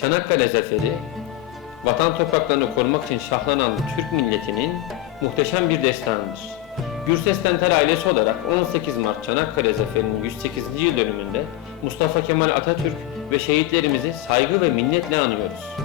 Çanakkale Zaferi, vatan topraklarını korumak için şahlanan Türk milletinin muhteşem bir destanıdır. Gürses Tenter ailesi olarak 18 Mart Çanakkale Zaferi'nin 108. yıl dönümünde Mustafa Kemal Atatürk ve şehitlerimizi saygı ve minnetle anıyoruz.